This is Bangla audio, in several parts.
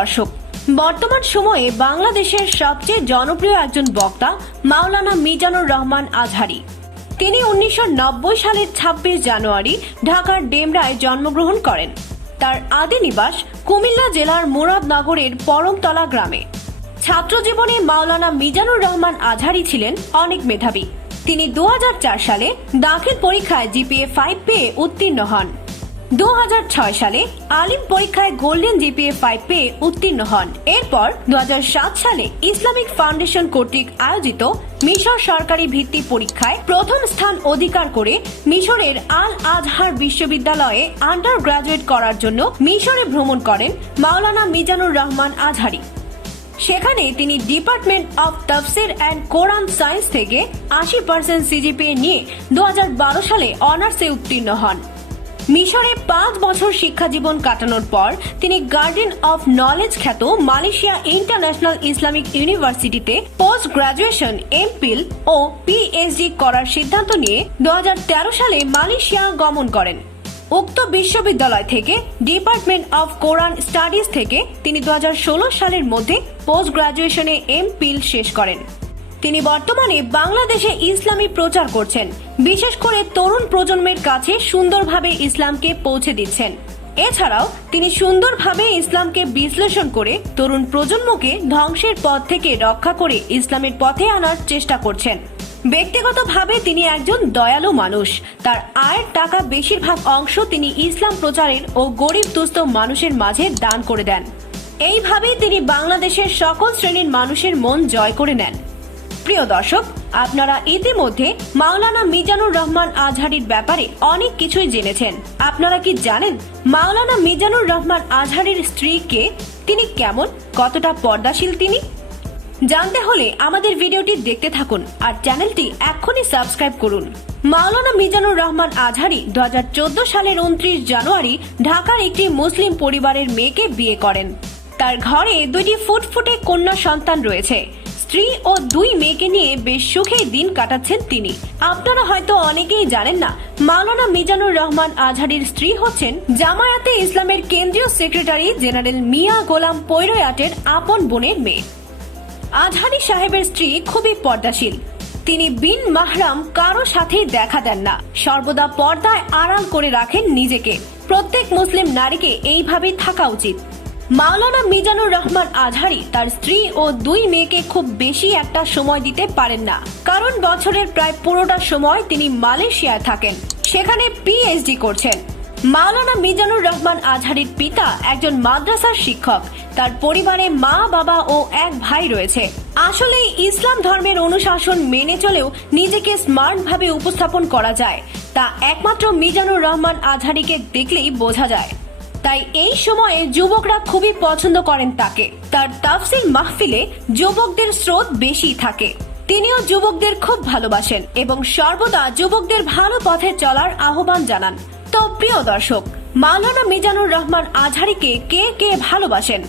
দর্শক, বর্তমান সময়ে বাংলাদেশের সবচেয়ে জনপ্রিয় একজন বক্তা মাওলানা মিজানুর রহমান আজহারী। তিনি 1990 সালের 26 জানুয়ারি ঢাকার ডেমরায় জন্মগ্রহণ করেন। তার আদি নিবাস কুমিল্লা জেলার মুরাদনগরের পরমতলা গ্রামে। ছাত্র জীবনে মাওলানা মিজানুর রহমান আজহারী ছিলেন অনেক মেধাবী। তিনি 2004 সালে দাখিল পরীক্ষায় জিপিএ 5 পেয়ে উত্তীর্ণ হন। 2006 সালে আলিম পরীক্ষায় গোল্ডেন জিপিএ 5 পেয়ে উত্তীর্ণ হন। এরপর 2007 সালে ইসলামিক ফাউন্ডেশন কর্তৃক আয়োজিত মিশর সরকারি ভিত্তি পরীক্ষায় প্রথম স্থান অধিকার করে মিশরের আল আজহার বিশ্ববিদ্যালয়ে আন্ডার গ্রাজুয়েট করার জন্য মিশরে ভ্রমণ করেন মাওলানা মিজানুর রহমান আজহারী। সেখানে তিনি ডিপার্টমেন্ট অফ তাফসির অ্যান্ড কোরআন সায়েন্স থেকে 80% সিজিপিএ নিয়ে 2012 সালে অনার্সে উত্তীর্ণ হন। মিশরে 5 বছর শিক্ষা জীবন কাটানোর পর তিনি গার্ডিয়ান অফ নলেজ খ্যাত মালয়েশিয়া ইন্টারন্যাশনাল ইসলামিক ইউনিভার্সিটিতে পোস্ট গ্রাজুয়েশন, এমফিল ও পিএইচডি করার সিদ্ধান্ত নিয়ে 2013 সালে মালয়েশিয়া গমন করেন। উক্ত বিশ্ববিদ্যালয় থেকে ডিপার্টমেন্ট অফ কোরআন স্টাডিজ থেকে তিনি 2016 সালের মধ্যে পোস্ট গ্রাজুয়েশনে এমফিল শেষ করেন। তিনি বর্তমানে বাংলাদেশে ইসলামী প্রচার করছেন, বিশেষ করে তরুণ প্রজন্মের কাছে সুন্দরভাবে ইসলামকে পৌঁছে দিচ্ছেন। এছাড়াও তিনি সুন্দরভাবে ইসলামকে বিশ্লেষণ করে তরুণ প্রজন্মকে ধ্বংসের পথ থেকে রক্ষা করে ইসলামের পথে আনার চেষ্টা করছেন। ব্যক্তিগতভাবে তিনি একজন দয়ালু মানুষ। তার আয়ের টাকা বেশিরভাগ অংশ তিনি ইসলাম প্রচারের ও গরিব দুস্থ মানুষের মাঝে দান করে দেন। এইভাবেই তিনি বাংলাদেশের সকল শ্রেণীর মানুষের মন জয় করে নেন। প্রিয় দর্শক, আপনারা ইতিমধ্যে মাওলানা মিজানুর রহমান আজহারীর ব্যাপারে অনেক কিছুই জেনেছেন। আপনারা কি জানেন মাওলানা মিজানুর রহমান আজহারীর স্ত্রী কে, তিনি কেমন, কতটা পর্দাশীল তিনি? জানতে হলে আমাদের ভিডিওটি দেখতে থাকুন আর চ্যানেলটি এক্ষুনি সাবস্ক্রাইব করুন। মাওলানা মিজানুর রহমান আজহারী 2014 সালের 29 জানুয়ারি ঢাকার একটি মুসলিম পরিবারের মেয়েকে বিয়ে করেন। তার ঘরে 2টি ফুটফুটে কন্যা সন্তান রয়েছে। স্ত্রী ও 2 মেয়েকে নিয়ে বেশ সুখে দিন কাটাচ্ছেন তিনি। আপনারা হয়তো অনেকেই জানেন না, মাওলানা মিজানুর রহমান আজহারীর স্ত্রী হচ্ছেন জামায়াতে ইসলামের কেন্দ্রীয় সেক্রেটারি জেনারেল মিয়া গোলাম পৈরয়াটের আপন বোনের মেয়ে। আজহারী সাহেবের স্ত্রী খুবই পর্দাশীল। তিনি বিন মাহরাম কারো সাথেই দেখা দেন না, সর্বদা পর্দায় আড়াল করে রাখেন নিজেকে। প্রত্যেক মুসলিম নারীকে এইভাবেই থাকা উচিত। মাওলানা মিজানুর রহমান আজহারী তার স্ত্রী ও 2 মেয়েকে খুব বেশি একটা সময় দিতে পারেন না, কারণ বছরের প্রায় পুরোটা সময় তিনি মালয়েশিয়ায় থাকেন, সেখানে পিএইচডি করছেন। মাওলানা মিজানুর রহমান আজহারীর পিতা একজন মাদ্রাসার শিক্ষক। তার পরিবারে মা, বাবা ও 1 ভাই রয়েছে। আসলে ইসলাম ধর্মের অনুশাসন মেনে চলেও নিজেকে স্মার্ট ভাবে উপস্থাপন করা যায়, তা একমাত্র মিজানুর রহমান আজহারীকে দেখলেই বোঝা যায়। তাই এই সময়ে যুবকরা খুবই পছন্দ করেন তাকে। তার তাফসীর মাহফিলে যুবকদের স্রোত বেশি থাকে। তিনিও যুবকদের খুব ভালোবাসেন এবং সর্বদা যুবকদের ভালো পথে চলার আহ্বান জানান। তো প্রিয় দর্শক, মাওলানা মিজানুর রহমান আজহারীকে কে কে ভালোবাসেন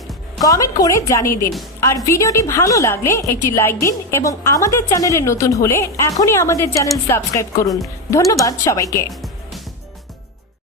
কমেন্ট করে জানিয়ে দিন। আর ভিডিওটি ভালো লাগলে একটি লাইক দিন এবং আমাদের চ্যানেলে নতুন হলে এখনই আমাদের চ্যানেল সাবস্ক্রাইব করুন। ধন্যবাদ সবাইকে।